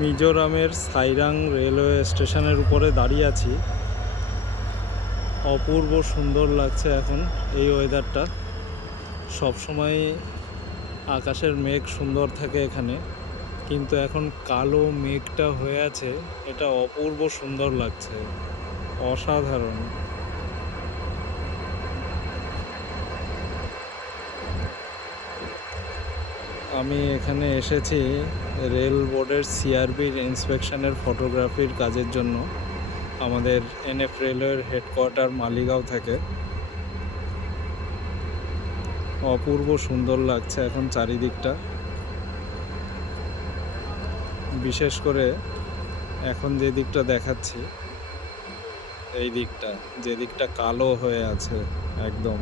মিজোরামের সাইরাং রেলওয়ে স্টেশনের উপরে দাঁড়িয়ে আছি। অপূর্ব সুন্দর লাগছে এখন এই ওয়েদারটা। সবসময় আকাশের মেঘ সুন্দর থাকে এখানে, কিন্তু এখন কালো মেঘটা হয়ে আছে, এটা অপূর্ব সুন্দর লাগছে, অসাধারণ। আমি এখানে এসেছি রেল বোর্ডের সিআরবির ইন্সপেকশনের ফটোগ্রাফির কাজের জন্য। আমাদের এনএফ রেলওয়ের হেডকোয়ার্টার মালিগাঁও থেকে। অপূর্ব সুন্দর লাগছে এখন চারিদিকটা, বিশেষ করে এখন যে দিকটা দেখাচ্ছি, এই দিকটা, যে দিকটা কালো হয়ে আছে একদম।